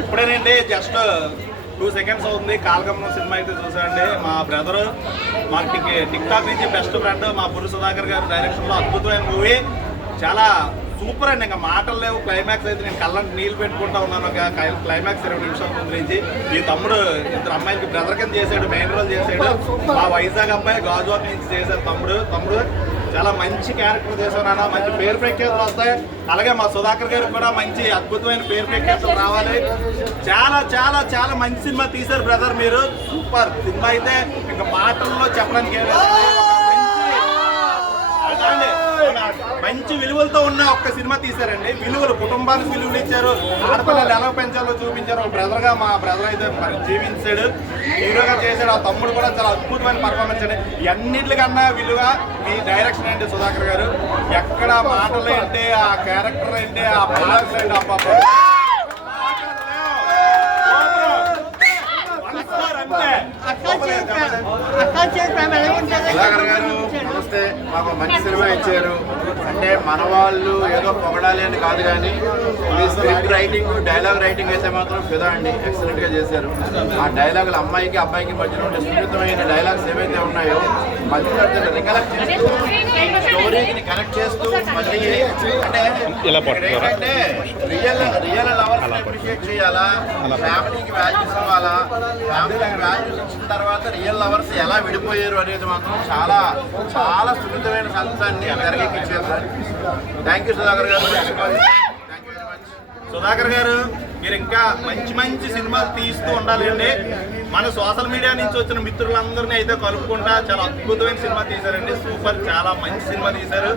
ఇప్పుడేనండి just 2 seconds అవుతుంది కాలగమనం cinema అయితే చూసాండి. మా బ్రదరు మా టిక్ టాక్ నుంచి బెస్ట్ ఫ్రెండ్ మా పురు సుధాకర్ గారి డైరెక్షన్లో అద్భుతమైన మూవీ. చాలా సూపర్ అండి, ఇంకా మాటలు లేవు. క్లైమాక్స్ అయితే నేను కళ్ళంటి నీళ్ళు పెట్టుకుంటా ఉన్నాను. క్లైమాక్స్ 20 నిమిషాల ముందు నుంచి ఈ తమ్ముడు ఇద్దరు అమ్మాయిలకి బ్రదర్ కింద చేశాడు, మెయిన్ రోల్ చేశాడు. మా వైజాగ్ అమ్మాయి గాజువాక్ నుంచి చేశాడు తమ్ముడు చాలా మంచి క్యారెక్టర్ చేశాను అన్న. మంచి పేరు ప్రఖ్యాతులు వస్తాయి. అలాగే మా సుధాకర్ గారికి కూడా మంచి అద్భుతమైన పేరు ప్రఖ్యాతులు రావాలి. చాలా చాలా చాలా మంచి సినిమా తీశారు బ్రదర్ మీరు. సూపర్ సినిమా అయితే ఇంకా మాటల్లో చెప్పడానికి మంచి విలువలతో ఉన్న ఒక్క సినిమా తీశారండి. విలువలు, కుటుంబానికి విలువలు ఇచ్చారు. ఆడపిల్లలు ఎలా పెంచాలో చూపించారు. బ్రదర్ గా మా బ్రదర్ అయితే మరి జీవించాడు, హీరోగా చేశాడు. ఆ తమ్ముడు కూడా చాలా అద్భుతమైన పర్ఫార్మెన్స్ అండి. అన్నింటికన్నా విలువ మీ డైరెక్షన్ ఏంటి సుధాకర్ గారు. ఎక్కడ మాటలు ఏంటి, ఆ క్యారెక్టర్ ఏంటి, ఆ పాటలు ఏంటి, సుధాకర్ గారు నమస్తే. మాకు మంచి సినిమా ఇచ్చారు. అంటే మన వాళ్ళు ఏదో పొగడాలి అని కాదు, కానీ మీ స్క్రిప్ట్ రైటింగ్, డైలాగ్ రైటింగ్ అయితే మాత్రం ఫిదా అండి. ఎక్సలెంట్ గా చేశారు. ఆ డైలాగులు అమ్మాయికి అబ్బాయికి మధ్యలో ఉండే సున్నితమైన డైలాగ్స్ ఏవైతే ఉన్నాయో మధ్యలో రికలెక్ట్ చేస్తూ స్టోరీని కనెక్ట్ చేస్తూ మళ్ళీ అంటే ఏంటంటే రియల్ లవర్స్ అప్రిషియేట్ చేయాలా, ఫ్యామిలీకి వాల్యూస్ ఇవ్వాలా, ఫ్యామిలీకి వాల్యూస్ ఇచ్చిన తర్వాత రియల్ లవర్స్ ఎలా విడిపోయారు అనేది మాత్రం చాలా చాలా సున్నితమైన సంతాన్ని తెరకెక్కించారు. థ్యాంక్ యూ సుధాకర్ గారు. సుధాకర్ గారు మీరు ఇంకా మంచి మంచి సినిమాలు తీస్తూ ఉండాలండి. మన సోషల్ మీడియా నుంచి వచ్చిన మిత్రులందరినీ అయితే కలుపుకుంటా చాలా అద్భుతమైన సినిమా తీశారండి. సూపర్, చాలా మంచి సినిమా తీశారు.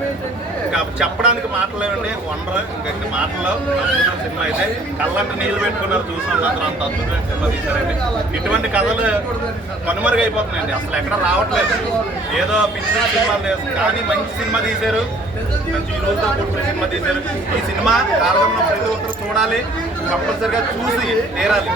ఇంకా చెప్పడానికి మాటలేవండి, వండరు ఇంకా మాటల్లో. అద్భుతమైన సినిమా అయితే కళ్ళంటే నీళ్ళు పెట్టుకున్నారు చూసిన వాళ్ళందరూ. అంత అద్భుతమైన సినిమా తీశారండి. ఇటువంటి కథలు కనుమరుగైపోతున్నాయండి, అసలు ఎక్కడ రావట్లేదు. ఏదో పిచ్చిన సినిమాలు చేస్తారు కానీ మంచి సినిమా తీశారు. మంచి విలువలతో కూడుకున్న సినిమా తీశారు. ఈ సినిమా కాలగమనం ప్రతి ఒక్కరు చూడాలి, కంపల్సరిగా చూసి తీరాలి.